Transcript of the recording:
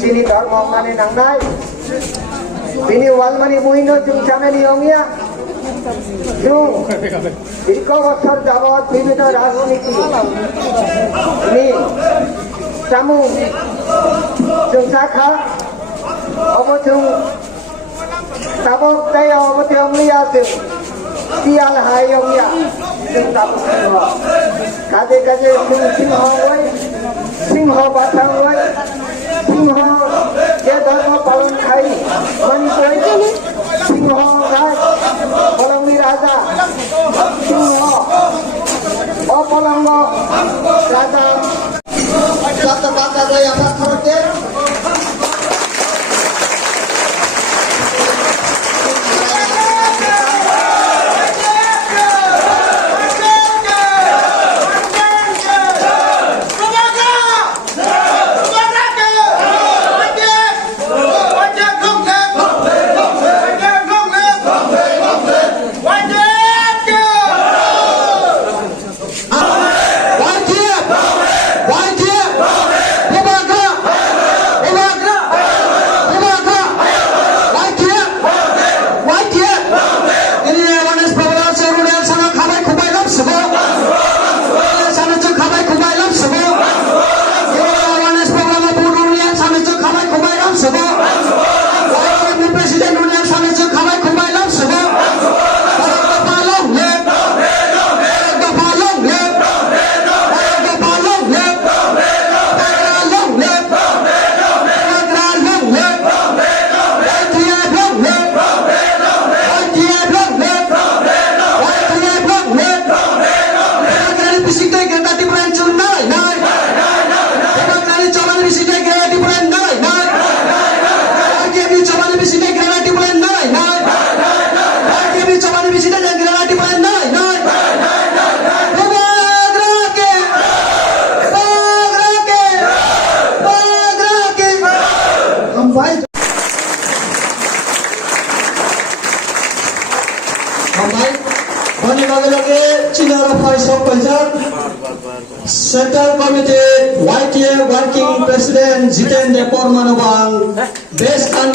Sini ধর্ম মানে নাংনাই Bini walmani muhino jung chameni yongya jung diko bosor jabot bibhino rajniti ini samu jung sakha obo jung tabok tay obo tiong liya jung tial hai yongya jung tabok kade kade jung singho wai singho batang wai singho je dharma palan khai manipur singho rai polongni raja singho opolongo raja jata bata daya pathorke Central Committee YTA Working President Jitendra Pormanobang based on